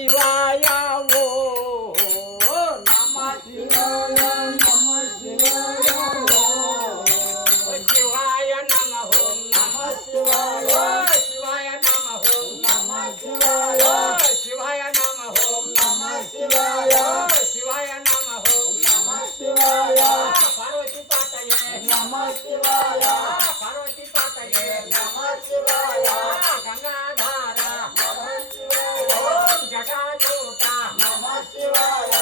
शिवाय ओ नमः शिवाय नमः शिवाय ओ शिवाय नमः नमः शिवाय शिवाय नमः नमः शिवाय शिवाय नमः नमः शिवाय शिवाय नमः नमः शिवाय पार्वती पातये नमः शिवाय पार्वती पातये नमः शिवाय गंगाधारा नमः शिवाय ओम जटाजूटा नमः शिवाय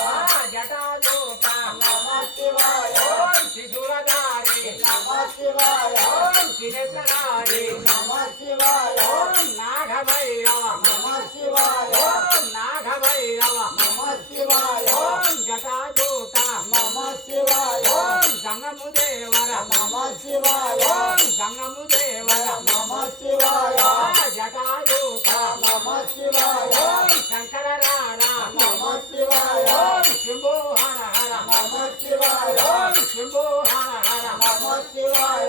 जटाजूटा नमः शिवाय ओम शिशुरधारी नमः शिवाय ओम शिरेश्वरारी नमः शिवाय ओम नागभैरव नमः शिवाय ओम नागभैरव नमः शिवाय ओम जटाजूटा नमः शिवाय ओम गंगमुदेवर नमः शिवाय ओम गंगमुदेवर नमः शिवाय जटाजूटा नमः शिवाय ओम शंकर राणा नमः शिवाय ओम शंभो हर हर नमः शिवाय ओम शंभो हर हर नमः शिवाय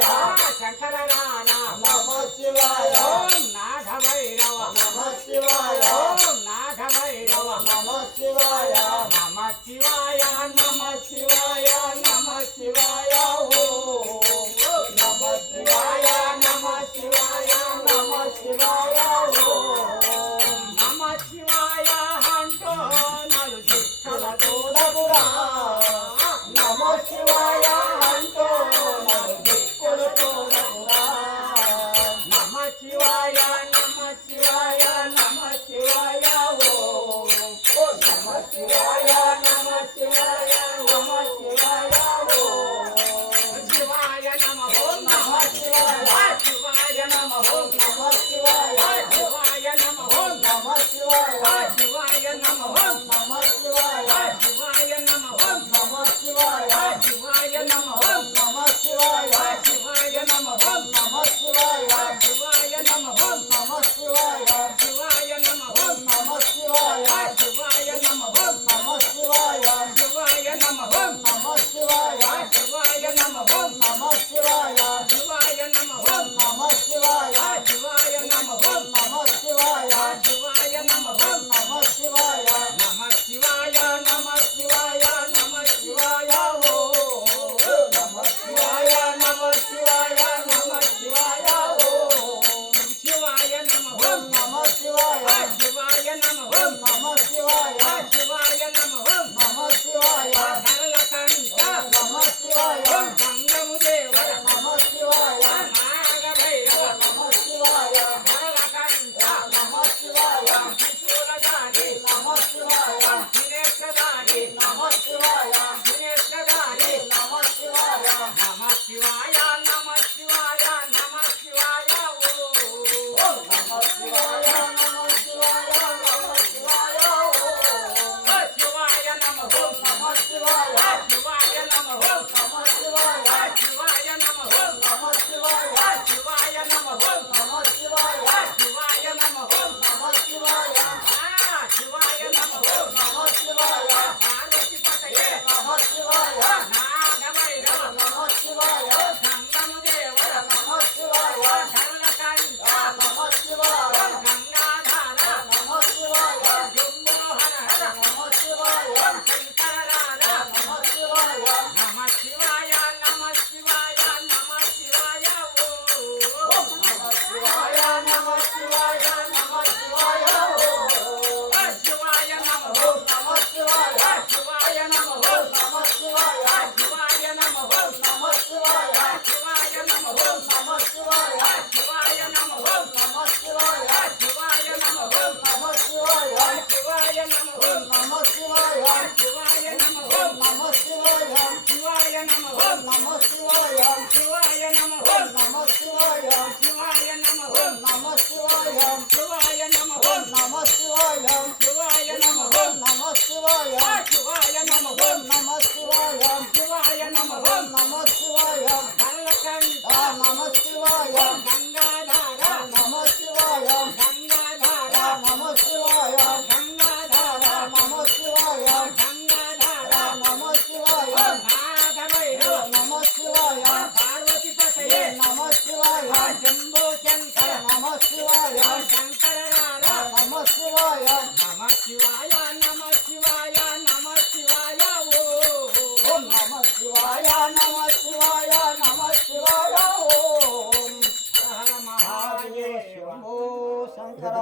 शंकर राणा नमः शिवाय ओम नागभैरव नमः शिवाय ओम नागभैरव नमः शिवाय नमः शिवाय नमः शिवाय नमः शिवाय हो नमः शिवाय नमः शिवाय नमः शिवाय हो नमः शिवाय हंतो नलु दिक्कల తోడగురా नमः शिवाय हंतो नलु दिक्कల తోడగురా नमः शिवाय नमः शिवाय नमः शिवाय हो नमः शिवाय नमः शिवाय नमः शिवाय हो शिवाय नमः नमः शिवाय शिवाय नमः नमः शिवाय शिवाय नमः नमः शिवाय शिवाय नमः नमः शिवाय शिवाय नमः नमः शिवाय शिवाय नमः नमः शिवाय शिवाय नमः नमः शिवाय शिवाय नमः नमः शिवाय शिवाय नमः नमः शिवाय शिवाय नमः नमः शिवाय शिवाय नमः नमः शिवाय शिवाय नमः नमः शिवाय शिवाय नमः नमः शिवाय शिवाय नमः नमः शिवाय शिवाय नमः नमः शिवाय नमः शिवाय नमः शिवाय नमः शिवाय हो नमः शिवाय नमः शिवाय नमः शिवाय हो शिवाय नमः नमः शिवाय शिवाय नमः नमः शिवाय శంకర